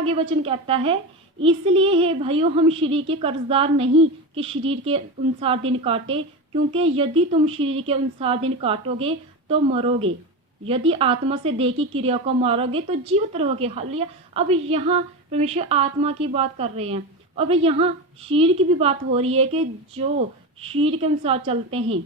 आगे वचन कहता है, इसलिए हे भाइयों हम शरीर के कर्जदार नहीं कि शरीर के अनुसार दिन काटे, क्योंकि यदि तुम शरीर के अनुसार दिन काटोगे तो मरोगे, यदि आत्मा से देह की क्रिया को मारोगे तो जीवित रहोगे। हालेलुया। अब यहाँ परमेश्वर आत्मा की बात कर रहे हैं और यहाँ शरीर की भी बात हो रही है कि जो शरीर के अनुसार चलते हैं,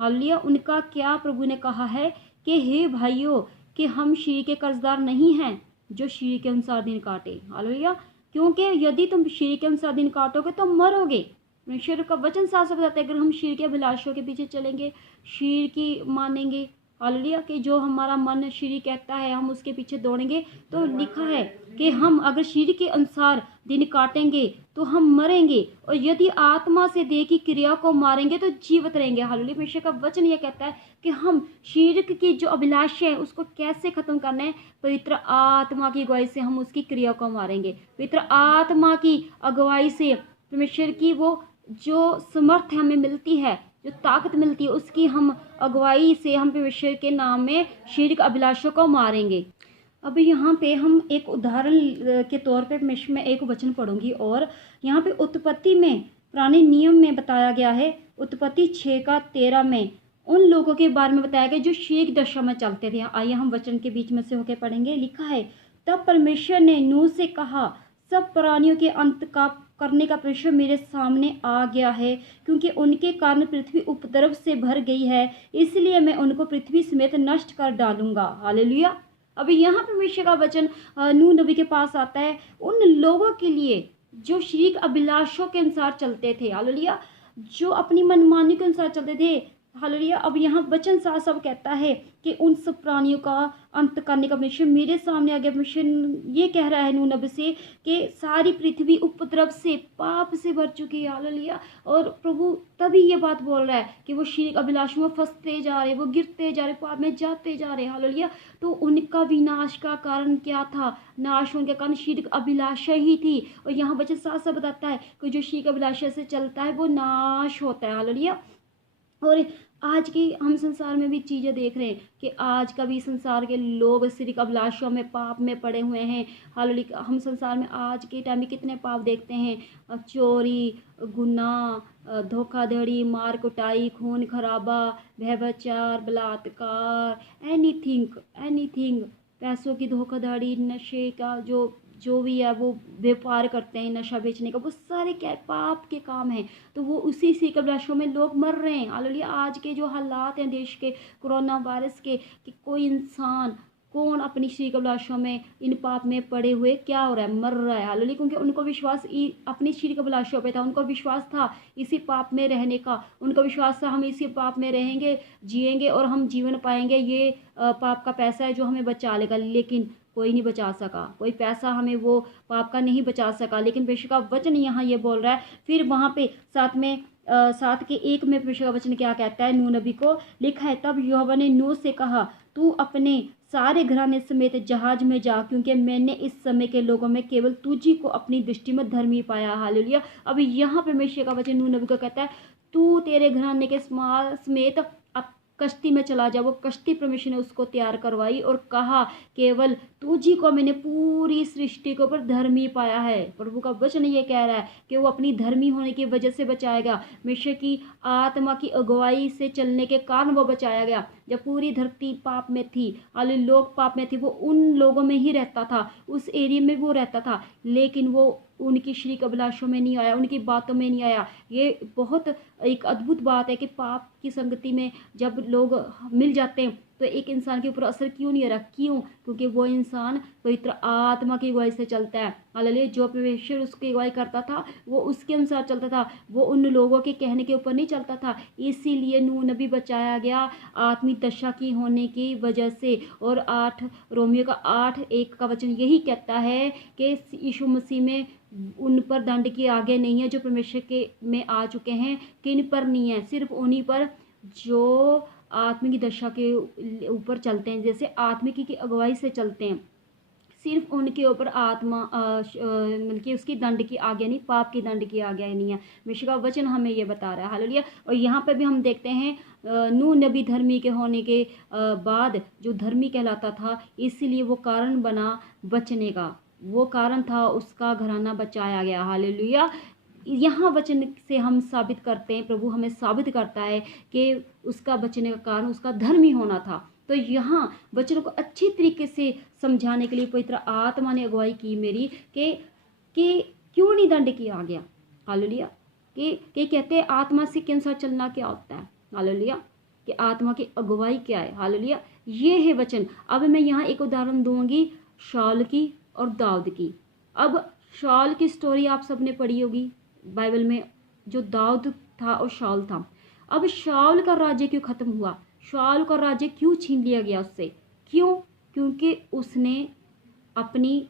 हालेलुया, उनका क्या प्रभु ने कहा है कि हे भाइयों कि हम शरीर के कर्जदार नहीं हैं जो शरीर के अनुसार दिन काटे। हालेलुया। क्योंकि यदि तुम शरीर के अनुसार दिन काटोगे तो मरोगे। परमेश्वर का वचन साफ साफ बताता है, अगर हम शरीर के अभिलाषों के पीछे चलेंगे, शरीर की मानेंगे, हालेलुया, कि जो हमारा मन शरीर कहता है हम उसके पीछे दौड़ेंगे, तो लिखा है कि हम अगर शरीर के अनुसार दिन काटेंगे तो हम मरेंगे, और यदि आत्मा से देह की क्रिया को मारेंगे तो जीवित रहेंगे। हालेलुया। परमेश्वर का वचन यह कहता है कि हम शरीर की जो अभिलाषा है उसको कैसे खत्म करना है, पवित्र आत्मा की अगुवाई से हम उसकी क्रिया को मारेंगे। पवित्र आत्मा की अगुवाई से परमेश्वर की वो जो समर्थ हमें मिलती है, जो ताकत मिलती है, उसकी हम अगुवाई से हम परमेश्वर के नाम में शारीरिक अभिलाषों को मारेंगे। अब यहाँ पे हम एक उदाहरण के तौर पे मैं एक वचन पढ़ूंगी, और यहाँ पे उत्पत्ति में पुराने नियम में बताया गया है, उत्पत्ति 6:13 में उन लोगों के बारे में बताया गया जो शारीरिक दशा में चलते थे। आइए हम वचन के बीच में से होकर पढ़ेंगे। लिखा है, तब परमेश्वर ने नूह से कहा, सब प्राणियों के अंत का करने का परमेश्वर मेरे सामने आ गया है, क्योंकि उनके कारण पृथ्वी उपद्रव से भर गई है, इसलिए मैं उनको पृथ्वी समेत नष्ट कर डालूंगा। हालेलुया। अभी यहाँ परमेश्वर का वचन नूह नबी के पास आता है उन लोगों के लिए जो शारीरिक अभिलाषों के अनुसार चलते थे। हालेलुया। जो अपनी मनमानी के अनुसार चलते थे। हालेलुया। अब यहाँ वचन साफ साफ कहता है कि उन सब प्राणियों का अंत करने का परमेश्वर मेरे सामने आ गया। परमेश्वर ये कह रहा है नूह नबी से कि सारी पृथ्वी उपद्रव से, पाप से भर चुकी है। हालेलुया। और प्रभु तभी ये बात बोल रहा है कि वो शारीरिक अभिलाषों में फंसते जा रहे, वो गिरते जा रहे, पाप में जाते जा रहे। हालेलुया। तो उनका विनाश का कारण क्या था? नाश होने का कारण शारीरिक अभिलाषा ही थी। और यहाँ वचन साफ साफ बताता है कि जो शारीरिक अभिलाषा से चलता है वो नाश होता है। हालेलुया। और आज की हम संसार में भी चीज़ें देख रहे हैं कि आज का भी संसार के लोग शारीरिक अभिलाषों में, पाप में पड़े हुए हैं। हालेलुया। हम संसार में आज के टाइम में कितने पाप देखते हैं, चोरी, गुनाह, धोखाधड़ी, मार कुटाई, खून खराबा, व्यभिचार, बलात्कार, एनीथिंग, पैसों की धोखाधड़ी, नशे का जो भी है वो व्यापार करते हैं, नशा बेचने का, वो सारे क्या पाप के काम हैं। तो वो उसी अभिलाषों में लोग मर रहे हैं। हालेलुया। आज के जो हालात हैं देश के, कोरोना वायरस के, कि कोई इंसान कौन अपनी शारीरिक अभिलाषों में, इन पाप में पड़े हुए क्या हो रहा है? मर रहा है। हालेलुया। क्योंकि उनको विश्वास अपनी शारीरिक अभिलाषों पे था, उनको विश्वास था इसी पाप में रहने का, उनको विश्वास था हम इसी पाप में रहेंगे, जिएंगे और हम जीवन पाएंगे, ये पाप का पैसा है जो हमें बचा लेगा। लेकिन कोई नहीं बचा सका, कोई पैसा हमें वो पाप का नहीं बचा सका। लेकिन परमेश्वर का वचन यहाँ ये बोल रहा है। फिर वहाँ पे 7:1 में परमेश्वर का वचन क्या कहता है? नूह नबी को लिखा है, तब यहोवा ने नूह से कहा, तू अपने सारे घराने समेत जहाज में जा, क्योंकि मैंने इस समय के लोगों में केवल तुझी को अपनी दृष्टि में धर्मी पाया। हालेलुया। अब यहाँ परमेश्वर का वचन नूह नबी को कहता है, तू तेरे घराने के समेत कश्ती में चला जा। वो कश्ती परमेश्वर ने उसको तैयार करवाई और कहा, केवल तुझी को मैंने पूरी सृष्टि के ऊपर धर्मी पाया है। प्रभु का वचन ये कह रहा है कि वो अपनी धर्मी होने की वजह से बचाएगा। परमेश्वर की आत्मा की अगुवाई से चलने के कारण वो बचाया गया। जब पूरी धरती पाप में थी, हाले लोग पाप में थे, वो उन लोगों में ही रहता था, उस एरिया में वो रहता था, लेकिन वो उनकी शारीरिक अभिलाषों में नहीं आया, उनकी बातों में नहीं आया। ये बहुत एक अद्भुत बात है कि पाप की संगति में जब लोग मिल जाते हैं तो एक इंसान के ऊपर असर क्यों नहीं आ रहा? क्यों? क्योंकि वो इंसान पवित्र आत्मा की अगुवाई से चलता है। हालेलुया। जो परमेश्वर उसकी अगुवाई करता था वो उसके अनुसार चलता था, वो उन लोगों के कहने के ऊपर नहीं चलता था। इसीलिए नूह नबी बचाया गया आत्मिक दशा की होने की वजह से। और रोमियो का 8:1 का वचन यही कहता है कि यीशु मसीह में उन पर दंड की आगे नहीं है जो परमेश्वर के में आ चुके हैं। किन पर नहीं है? सिर्फ उन्हीं पर जो आत्मिक दशा के ऊपर चलते हैं, जैसे आत्मिक की अगुवाई से चलते हैं, सिर्फ उनके ऊपर आत्मा बल्कि उसकी दंड की आज्ञा नहीं, पाप की दंड की आज्ञा नहीं है। परमेश्वर का वचन हमें ये बता रहा है। हालेलुया। और यहाँ पे भी हम देखते हैं नूह नबी धर्मी के होने के बाद जो धर्मी कहलाता था, इसीलिए वो कारण बना बचने का। वो कारण था उसका घराना बचाया गया। हालेलुया। यहाँ वचन से हम साबित करते हैं, प्रभु हमें साबित करता है कि उसका बचने का कारण उसका धर्मी होना था। तो यहाँ वचनों को अच्छी तरीके से समझाने के लिए पवित्र आत्मा ने अगुवाई की मेरी कि क्यों नहीं दंड किया गया। हालेलुया। कि कहते हैं आत्मा से के अनुसार चलना क्या होता है। हालेलुया। कि आत्मा की अगुवाई क्या है। हालेलुया। ये है वचन। अब मैं यहाँ एक उदाहरण दूंगी शाऊल की और दाऊद की। अब शाऊल की स्टोरी आप सबने पढ़ी होगी बाइबल में, जो दाऊद था और शाऊल था। अब शाऊल का राज्य क्यों खत्म हुआ, शाऊल का राज्य क्यों छीन लिया गया उससे, क्यों? क्योंकि उसने अपनी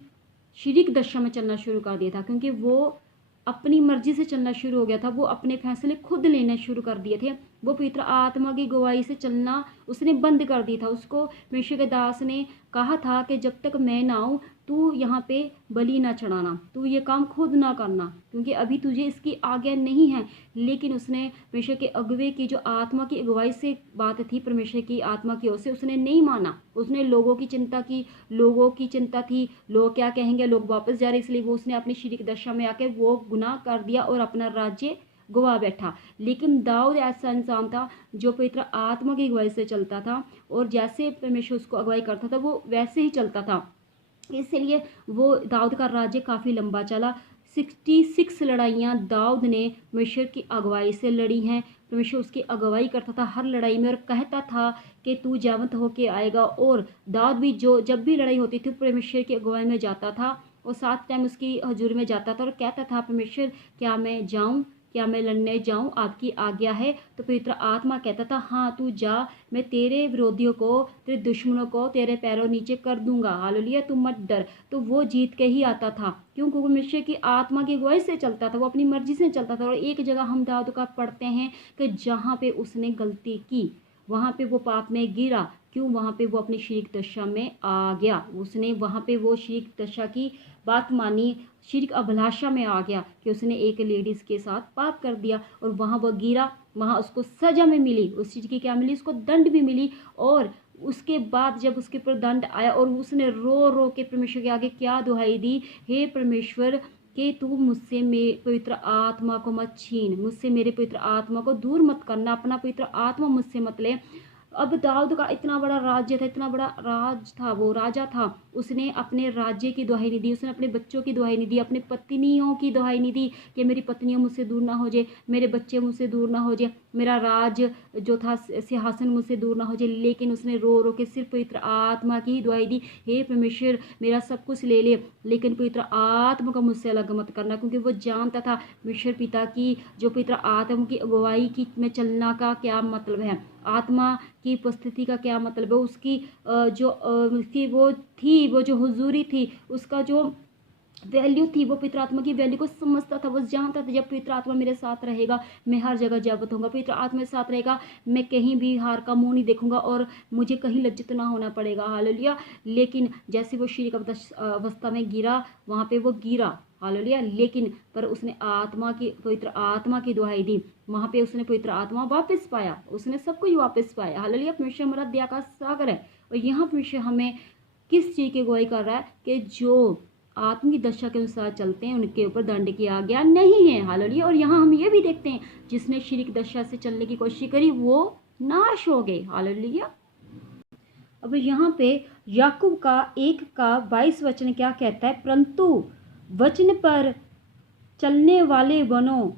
शारीरिक दशा में चलना शुरू कर दिया था, क्योंकि वो अपनी मर्जी से चलना शुरू हो गया था, वो अपने फैसले खुद लेने शुरू कर दिए थे, वो पवित्र आत्मा की गवाही से चलना उसने बंद कर दिया था। उसको परमेश्वर के दास ने कहा था कि जब तक मैं ना आऊँ तू यहाँ पे बलि ना चढ़ाना, तू ये काम खुद ना करना, क्योंकि अभी तुझे इसकी आज्ञा नहीं है। लेकिन उसने परमेश्वर के अगुवे की जो आत्मा की अगुवाई से बात थी, परमेश्वर की आत्मा की ओर से, उसने नहीं माना। उसने लोगों की चिंता की, लोगों की चिंता थी, लोग क्या कहेंगे, लोग वापस जा रहे, इसलिए वो उसने अपनी शारीरिक दशा में आके वो गुनाह कर दिया और अपना राज्य गवा बैठा। लेकिन दाऊद ऐसा इंसान था जो पवित्र आत्मा की अगुवाई से चलता था, और जैसे परमेश्वर उसको अगुवाई करता था वो वैसे ही चलता था। इसलिए वो दाऊद का राज्य काफ़ी लंबा चला। 66 लड़ाइयाँ दाऊद ने परमेश्वर की अगुवाई से लड़ी हैं। परमेश्वर उसकी अगुवाई करता था हर लड़ाई में और कहता था कि तू जयवंत होके आएगा। और दाऊद भी जो जब भी लड़ाई होती थी परमेश्वर की अगुवाई में जाता था और 7 टाइम उसकी हजूरी में जाता था और कहता था परमेश्वर क्या मैं जाऊँ, क्या मैं लड़ने जाऊं, आपकी आज्ञा है। तो पवित्र आत्मा कहता था हाँ तू जा, मैं तेरे विरोधियों को, तेरे दुश्मनों को तेरे पैरों नीचे कर दूंगा। हालेलुया, तू मत डर। तो वो जीत के ही आता था। क्यों? क्योंकि परमेश्वर की आत्मा की अगुवाई से चलता था, वो अपनी मर्जी से चलता था। और एक जगह हम दाऊद का पढ़ते हैं कि जहाँ पे उसने गलती की वहाँ पे वो पाप में गिरा। क्यों? वहाँ पे वो अपनी शारीरिक दशा में आ गया, उसने वहाँ पे वो शारीरिक दशा की बात मानी, शारीरिक अभिलाषा में आ गया कि उसने एक लेडीज़ के साथ पाप कर दिया और वहाँ वो गिरा। वहाँ उसको सज़ा में मिली, उस चीज़ की क्या मिली, उसको दंड भी मिली। और उसके बाद जब उसके ऊपर दंड आया और उसने रो रो के परमेश्वर के आगे क्या दुहाई दी, हे परमेश्वर कि तू मुझसे पवित्र आत्मा को मत छीन, मुझसे मेरे पवित्र आत्मा को दूर मत करना, अपना पवित्र आत्मा मुझसे मत ले। अब दाऊद का इतना बड़ा राज्य था, इतना बड़ा राज था, वो राजा था, उसने अपने राज्य की दुहाई नहीं दी, उसने अपने बच्चों की दुहाई नहीं दी, अपने पत्नियों की दुहाई नहीं दी कि मेरी पत्नियां मुझसे दूर ना हो जाए, मेरे बच्चे मुझसे दूर ना हो जाए, मेरा राज जो था सिंहासन मुझसे दूर ना हो जाए। लेकिन उसने रो रो के सिर्फ पवित्र आत्मा की ही दुहाई दी, हे परमेश्वर मेरा सब कुछ ले ले लेकिन पवित्र आत्मा का मुझसे अलग मत करना। क्योंकि वो जानता था परमेश्वर पिता की जो पवित्र आत्मा की अगुवाई की में चलना का क्या मतलब है, आत्मा की उपस्थिति का क्या मतलब है, उसकी जो उसकी वो थी, वो जो हुजूरी थी, उसका जो वैल्यू थी, वो पवित्र आत्मा की वैल्यू को समझता था। वो जानता था जब पवित्र आत्मा मेरे साथ रहेगा मैं हर जगह जयवंत होऊंगा, पवित्र आत्मा मेरे साथ रहेगा मैं कहीं भी हार का मुंह नहीं देखूंगा और मुझे कहीं लज्जित ना होना पड़ेगा। हालेलुया। लेकिन जैसे वो शारीरिक अवस्था में गिरा, वहाँ पे वो गिरा, हालेलुया, लेकिन पर उसने आत्मा की, पवित्र आत्मा की दुहाई दी, वहाँ पे उसने पवित्र आत्मा वापस पाया, उसने सब कुछ वापस पाया। हालेलुया। परमेश्वर हमारा दया का सागर है। और यहाँ परमेश्वर हमें किस चीज़ की अगुवाई कर रहा है कि जो आत्म की दशा के अनुसार चलते हैं उनके ऊपर दंड की आज्ञा नहीं है। हालेलुया। और यहाँ हम ये भी देखते हैं जिसने शारीरिक दशा से चलने की कोशिश करी वो नाश हो गए। हालेलुया। अब यहाँ पे याकूब का 1:22 वचन क्या कहता है, परंतु वचन पर चलने वाले बनो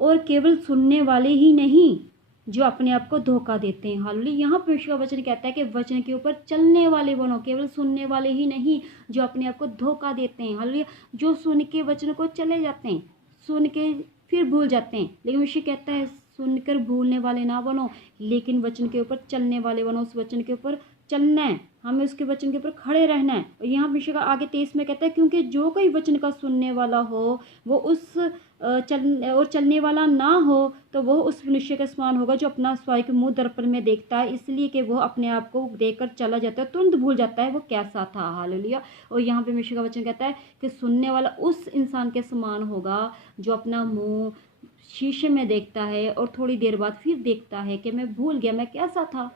और केवल सुनने वाले ही नहीं जो अपने आप को धोखा देते हैं। हालेलुया। यहाँ परमेश्वर का वचन कहता है कि वचन के ऊपर चलने वाले बनो, केवल सुनने वाले ही नहीं जो अपने आप को धोखा देते हैं। हालेलुया। जो सुन के वचन को चले जाते हैं, सुन के फिर भूल जाते हैं, लेकिन परमेश्वर कहता है सुनकर भूलने वाले ना बनो लेकिन वचन के ऊपर चलने वाले बनो। उस वचन के ऊपर चलना है, हमें उसके वचन के ऊपर खड़े रहना है। और यहाँ परमेश्वर का आगे 23 में कहता है क्योंकि जो कोई वचन का सुनने वाला हो वो उस चलने वाला ना हो तो वो उस मनुष्य के समान होगा जो अपना स्वयं के मुंह दर्पण में देखता है, इसलिए कि वो अपने आप को देखकर चला जाता है, तुरंत भूल जाता है वो कैसा था। हालेलुया। और यहाँ पे परमेश्वर का वचन कहता है कि सुनने वाला उस इंसान के समान होगा जो अपना मुंह शीशे में देखता है और थोड़ी देर बाद फिर देखता है कि मैं भूल गया मैं कैसा था।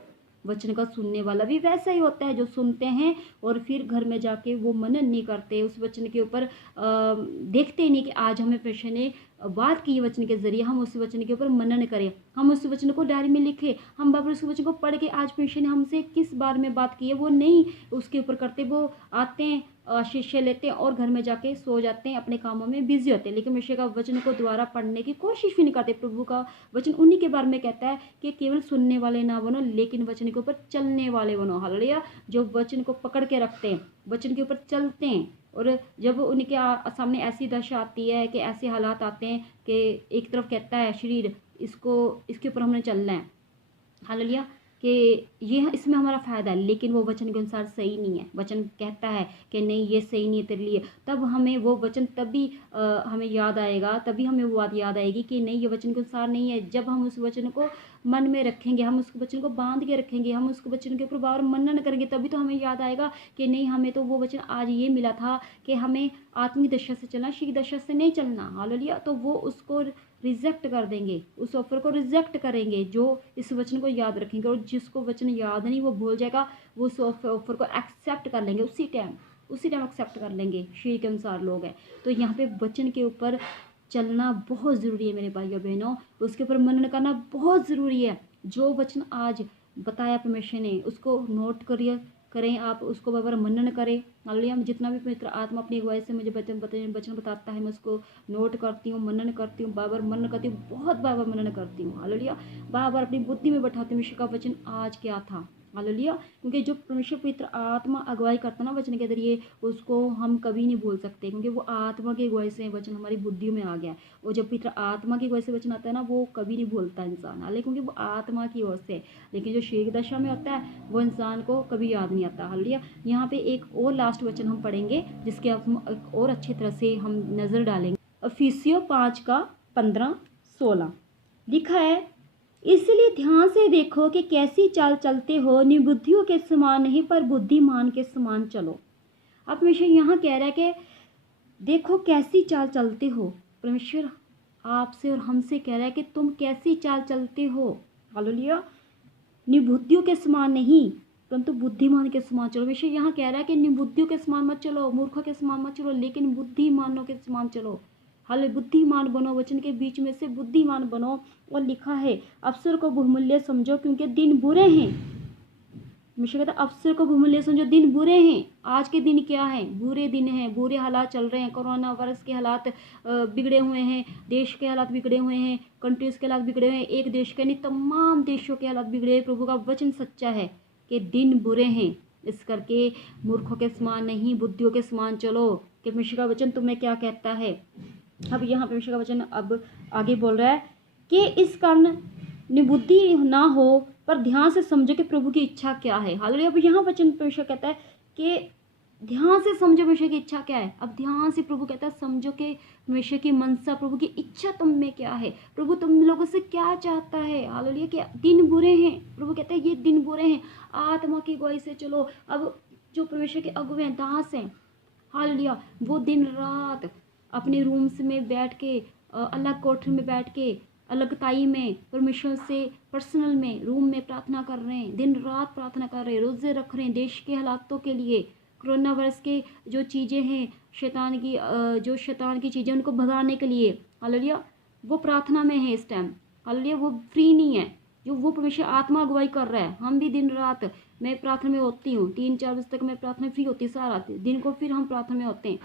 वचन का सुनने वाला भी वैसा ही होता है जो सुनते हैं और फिर घर में जाके वो मनन नहीं करते उस वचन के ऊपर, देखते ही नहीं कि आज हमें परमेश्वर ने बात की वचन के जरिए, हम उस वचन के ऊपर मनन करें, हम उस वचन को डायरी में लिखें, हम बाबर उस वचन को पढ़ के आज परमेश्वर ने हमसे किस बारे में बात की है वो नहीं उसके ऊपर करते। वो आते हैं, शिष्य लेते हैं और घर में जाके सो जाते हैं, अपने कामों में बिजी होते हैं, लेकिन परमेश्वर का वचन को दोबारा पढ़ने की कोशिश भी नहीं करते। प्रभु का वचन उन्हीं के बारे में कहता है कि केवल सुनने वाले ना बनो लेकिन वचन के ऊपर चलने वाले बनो। हालेलुया। जो वचन को पकड़ के रखते हैं, वचन के ऊपर चलते हैं, और जब उनके सामने ऐसी दशा आती है कि ऐसे हालात आते हैं कि एक तरफ कहता है शरीर इसके ऊपर हमने चलना है, हालेलुया, कि ये इसमें हमारा फ़ायदा है, लेकिन वो वचन के अनुसार सही नहीं है। वचन कहता है कि नहीं ये सही नहीं है तेरे लिए, तब हमें वो वचन तभी हमें याद आएगा, तभी हमें वो बात याद आएगी कि नहीं ये वचन के अनुसार नहीं है। जब हम उस वचन को मन में रखेंगे, हम उस वचन को बांध के रखेंगे, हम उस वचन के ऊपर बार मनन करेंगे, तभी तो हमें याद आएगा कि नहीं हमें तो वो वचन आज ये मिला था कि हमें आत्मिक दशा से चलना, शारीरिक दशा से नहीं चलना। हालेलुया। तो वो उसको रिजेक्ट कर देंगे, उस ऑफर को रिजेक्ट करेंगे जो इस वचन को याद रखेंगे, और जिसको वचन याद नहीं वो भूल जाएगा, वो उस ऑफर को एक्सेप्ट कर लेंगे उसी टाइम एक्सेप्ट कर लेंगे। शरीर के अनुसार लोग हैं। तो यहाँ पे वचन के ऊपर चलना बहुत ज़रूरी है मेरे भाइयों बहनों, उसके ऊपर मनन करना बहुत ज़रूरी है। जो वचन आज बताया परमेश्वर ने उसको नोट करें आप, उसको बार मनन करें। हालेलुया। जितना भी पवित्र आत्मा अपनी अगुवाई से मुझे वचन बताता है, मैं उसको नोट करती हूँ, मनन करती हूँ, बार मनन करती हूँ, बहुत बार मनन करती हूँ। हालेलुया। बार अपनी बुद्धि में बैठाती हूँ परमेश्वर का वचन आज क्या था। हालेलुया। क्योंकि जो परमेश्वर पवित्र आत्मा अगुवाई करता ना वचन के जरिए, उसको हम कभी नहीं भूल सकते, क्योंकि वो आत्मा की अगुवाई से वचन हमारी बुद्धि में आ गया है। और जब पवित्र आत्मा की अगुवाई से वचन आता है ना, वो कभी नहीं भूलता इंसान, हालांकि क्योंकि वो आत्मा की ओर से। लेकिन जो शरीर दशा में होता है वो इंसान को कभी याद नहीं आता। हालेलुया। यहाँ पे एक और लास्ट वचन हम पढ़ेंगे जिसके आप और अच्छी तरह से हम नजर डालेंगे। इफिसियों 5:15-16 लिखा है, इसलिए ध्यान से देखो कि कैसी चाल चलते हो, निर्बुद्धियों के समान नहीं पर बुद्धिमान के समान चलो। अब परमेश्वर यहाँ कह रहा है कि देखो कैसी चाल चलते हो। परमेश्वर आपसे और हमसे कह रहा है कि तुम कैसी चाल चलते हो। हालेलुया। निर्बुद्धियों के समान नहीं परंतु बुद्धिमान के समान चलो। परमेश्वर यहाँ कह रहा है कि निर्बुद्धियों के समान मत चलो, मूर्खों के समान मत चलो, लेकिन बुद्धिमानों के समान चलो। हाले बुद्धिमान बनो, वचन के बीच में से बुद्धिमान बनो। और लिखा है, अवसर को बहुमूल्य समझो क्योंकि दिन बुरे हैं। हमेशा कहता है अवसर को बहुमूल्य समझो, दिन बुरे हैं। आज के दिन क्या है? बुरे दिन हैं, बुरे हालात चल रहे हैं, कोरोना वायरस के हालात बिगड़े हुए हैं, देश के हालात बिगड़े हुए हैं, कंट्रीज के हालात बिगड़े हुए हैं, एक देश के नहीं तमाम देशों के हालात बिगड़े। प्रभु का वचन सच्चा है कि दिन बुरे हैं, इस करके मूर्खों के समान नहीं बुद्धियों के समान चलो। कि परमेश्वर का वचन तुम्हें क्या कहता है। अब यहाँ परमेश्वर का वचन अब आगे बोल रहा है कि इस कारण निबुद्धि ना हो पर ध्यान से समझो कि प्रभु की इच्छा क्या है। हालेलुया। अब यहाँ वचन परमेश्वर कहता है कि ध्यान से समझो परमेश्वर की इच्छा क्या है। अब ध्यान से प्रभु कहता है समझो कि परमेश्वर की मनसा, प्रभु की इच्छा तुम में क्या है, प्रभु तुम लोगों से क्या चाहता है। हालेलुया। कि दिन बुरे हैं, प्रभु कहता है ये दिन बुरे हैं, आत्मा की अगुवाई से चलो। अब जो परमेश्वर के अगुवे हैं, दास हैं, हालेलुया, वो दिन रात अपने रूम्स में बैठ के, अलग कोठरी में बैठ के, अलगताई में परमेश्वर से पर्सनल में रूम में प्रार्थना कर रहे हैं, दिन रात प्रार्थना कर रहे हैं, रोजे रख रहे हैं देश के हालातों के लिए, कोरोना वायरस के जो चीज़ें हैं, जो शैतान की चीज़ें उनको भगाने के लिए। हालेलुया। वो प्रार्थना में है इस टाइम। हालेलुया। वो फ्री नहीं है, जो वो परमेश्वर आत्मा अगुवाई कर रहा है। हम भी दिन रात, मैं प्रार्थना में होती हूँ, 3-4 बजे तक मैं प्रार्थना फ्री होती है, सारा दिन को फिर हम प्रार्थना में होते हैं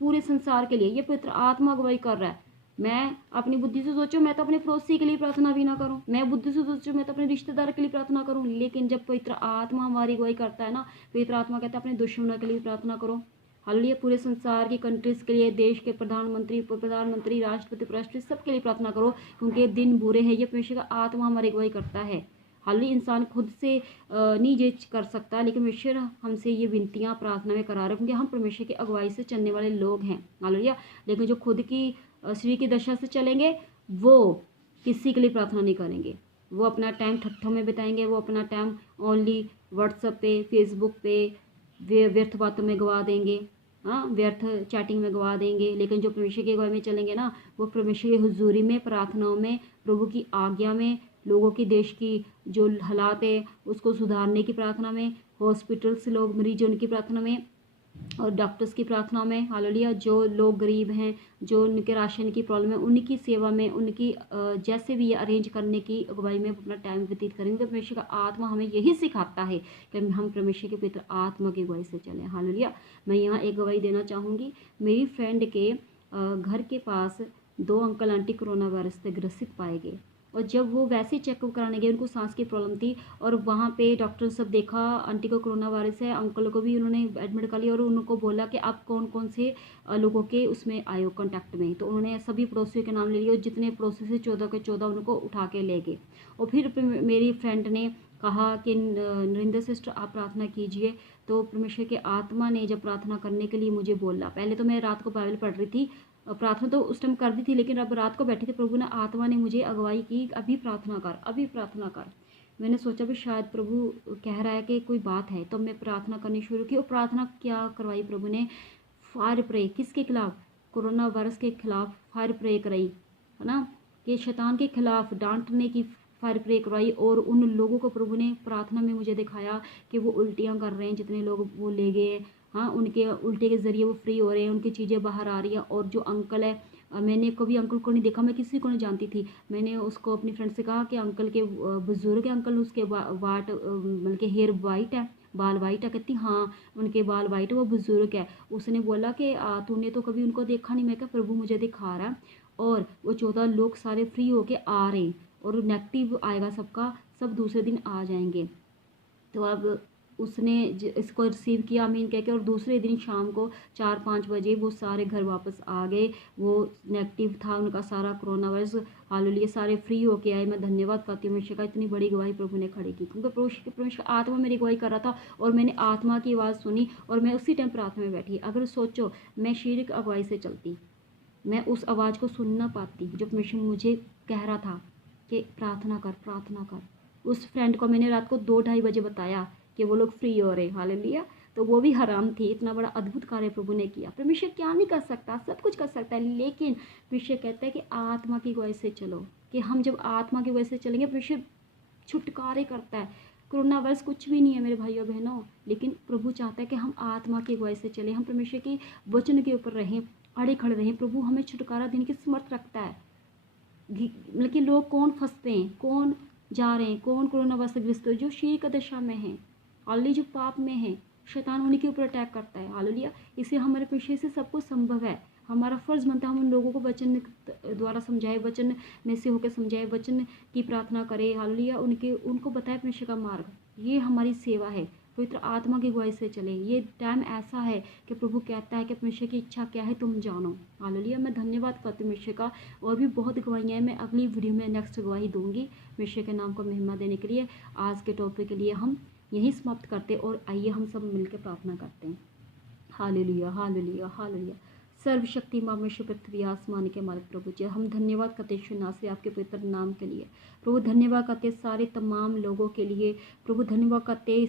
पूरे संसार के लिए। ये पवित्र आत्मा अगुवाई कर रहा है। मैं अपनी बुद्धि से सोचूं मैं तो अपने पड़ोसी के लिए प्रार्थना भी ना करूं, मैं बुद्धि से सोचूं मैं तो अपने रिश्तेदार के लिए प्रार्थना करूं, लेकिन जब पवित्र आत्मा हमारी अगुवाई करता है ना, पवित्र आत्मा कहता है अपने दुश्मनों के लिए प्रार्थना करो। हालेलुया। पूरे संसार की कंट्रीज के लिए, देश के प्रधानमंत्री, उपप्रधानमंत्री, राष्ट्रपति, उपराष्ट्रपति सबके लिए प्रार्थना करो, क्योंकि दिन बुरे हैं। ये परमेश्वर का आत्मा हमारी अगुवाई करता है। हालेलुया। इंसान खुद से नहीं ये कर सकता, लेकिन परमेश्वर हमसे ये विनतियाँ प्रार्थना में करा रहे, क्योंकि हम परमेश्वर की अगुवाई से चलने वाले लोग हैं। हालेलुया। लेकिन जो खुद की शरीर की दशा से चलेंगे वो किसी के लिए प्रार्थना नहीं करेंगे, वो अपना टाइम ठट्ठों में बिताएंगे, वो अपना टाइम ओनली व्हाट्सएप पे, फेसबुक पे व्यर्थ बातों में गवा देंगे, हाँ, व्यर्थ चैटिंग में गवा देंगे। लेकिन जो परमेश्वर की अगुवाई में चलेंगे ना, वो परमेश्वर की हुजूरी में, प्रार्थनाओं में, प्रभु की आज्ञा में लोगों की, देश की जो हालात है उसको सुधारने की प्रार्थना में, हॉस्पिटल्स लोग मरीज उनकी प्रार्थना में, और डॉक्टर्स की प्रार्थना में, हालेलुया। जो लोग गरीब हैं, जो उनके राशन की प्रॉब्लम है, उनकी सेवा में, उनकी जैसे भी ये अरेंज करने की अगुवाई में अपना टाइम व्यतीत करेंगे। तो परमेश्वर का आत्मा हमें यही सिखाता है कि हम परमेश्वर के पवित्र आत्मा की अगुवाई से चलें, हालेलुया। मैं यहाँ एक गवाही देना चाहूँगी। मेरी फ्रेंड के घर के पास 2 अंकल आंटी कोरोना वायरस से ग्रसित पाए गए, और जब वो वैसे चेकअप कराने गए, उनको सांस की प्रॉब्लम थी, और वहाँ पे डॉक्टर सब देखा आंटी को कोरोना वायरस है, अंकल को भी उन्होंने एडमिट कर लिया, और उनको बोला कि आप कौन कौन से लोगों के उसमें आए हो कॉन्टैक्ट में। तो उन्होंने सभी पड़ोसियों के नाम ले लिए, और जितने पड़ोसी से 14 के 14 उनको उठा के ले गए। और फिर मेरी फ्रेंड ने कहा कि नरिंदर सिस्टर आप प्रार्थना कीजिए। तो परमेश्वर के आत्मा ने जब प्रार्थना करने के लिए मुझे बोला, पहले तो मैं रात को बाइबल पढ़ रही थी, प्रार्थना तो उस टाइम कर दी थी, लेकिन अब रात को बैठी थी, प्रभु ने आत्मा ने मुझे अगुवाई की, अभी प्रार्थना कर, अभी प्रार्थना कर। मैंने सोचा भी शायद प्रभु कह रहा है कि कोई बात है, तो मैं प्रार्थना करनी शुरू की। और प्रार्थना क्या करवाई प्रभु ने? फायर प्रे। किसके खिलाफ? कोरोना वायरस के खिलाफ फायर प्रे कराई, है ना, कि शैतान के खिलाफ डांटने की फायर प्रे करवाई। और उन लोगों को प्रभु ने प्रार्थना में मुझे दिखाया कि वो उल्टियाँ कर रहे हैं, जितने लोग वो ले गए, हाँ, उनके उल्टे के ज़रिए वो फ्री हो रहे हैं, उनकी चीज़ें बाहर आ रही हैं। और जो अंकल है, मैंने कभी अंकल को नहीं देखा, मैं किसी को नहीं जानती थी। मैंने उसको अपनी फ्रेंड से कहा कि अंकल के बुजुर्ग है अंकल, उसके वाट मतलब कि हेयर वाइट है, बाल वाइट है। कहती हाँ उनके बाल वाइट है, वो बुजुर्ग है। उसने बोला कि तूने तो कभी उनको देखा नहीं। मैं कहा प्रभु मुझे दिखा रहा है। और वो 14 लोग सारे फ्री होके आ रहे हैं, और नेगेटिव आएगा सबका, सब दूसरे दिन आ जाएंगे। तो अब उसने इसको रिसीव किया आमीन कह के, और दूसरे दिन शाम को 4-5 बजे वो सारे घर वापस आ गए। वो नेगेटिव था उनका सारा कोरोना वायरस, हालेलुया, सारे फ्री होके आए। मैं धन्यवाद करती हूँ परमेश्वर का, इतनी बड़ी गवाही प्रभु ने खड़ी की, क्योंकि परमेश्वर आत्मा मेरी गवाही कर रहा था, और मैंने आत्मा की आवाज़ सुनी, और मैं उसी टाइम प्रार्थना में बैठी। अगर सोचो मैं शरीर की अगुवाई से चलती, मैं उस आवाज़ को सुन ना पाती जो परमेश्वर मुझे कह रहा था कि प्रार्थना कर, प्रार्थना कर। उस फ्रेंड को मैंने रात को 2-2:30 बजे बताया कि वो लोग फ्री हो रहे, हालेलुया। तो वो भी हराम थी। इतना बड़ा अद्भुत कार्य प्रभु ने किया। परमेश्वर क्या नहीं कर सकता? सब कुछ कर सकता है, लेकिन परमेश्वर कहता है कि आत्मा की अगुवाई से चलो, कि हम जब आत्मा की अगुवाई से चलेंगे, परमेश्वर छुटकारे करता है। कोरोना वायरस कुछ भी नहीं है मेरे भाइयों बहनों, लेकिन प्रभु चाहता है कि हम आत्मा की अगुवाई से चलें, हम परमेश्वर के वचन के ऊपर रहें, अड़े खड़े रहें। प्रभु हमें छुटकारा देने की समर्थ रखता है। मतलब कि लोग कौन फंसते हैं, कौन जा रहे हैं, कौन कोरोना वायरस से ग्रस्त हो, जो शरीर का दशा में है, ऑलरेडी जो पाप में है, शैतान उन्हीं के ऊपर अटैक करता है, हालेलुया। इसलिए हमारे पीछे से सब कुछ संभव है। हमारा फर्ज बनता है हम उन लोगों को वचन द्वारा समझाए, वचन में से होकर समझाए, वचन की प्रार्थना करें, हालेलुया। उनको बताए परमेश्वर का मार्ग। ये हमारी सेवा है, पवित्र आत्मा की अगुवाई से चले। ये टाइम ऐसा है कि प्रभु कहता है कि परमेश्वर की इच्छा क्या है तुम जानो, हालेलुया। मैं धन्यवाद करती हूँ परमेश्वर का। और भी बहुत गवाहियाँ हैं, मैं अगली वीडियो में नेक्स्ट गवाही दूंगी परमेश्वर के नाम को महिमा देने के लिए। आज के टॉपिक के लिए हम यहीं समाप्त करते, और आइए हम सब मिलकर प्रार्थना करते हैं। Hallelujah, hallelujah, hallelujah. सर्वशक्ति परमेश्वर, पृथ्वी आसमान के मालिक प्रभु जी, हम धन्यवाद करते हैं यीशु नासरी आपके पवित्र नाम के लिए। प्रभु धन्यवाद करते सारे तमाम लोगों के लिए। प्रभु धन्यवाद करते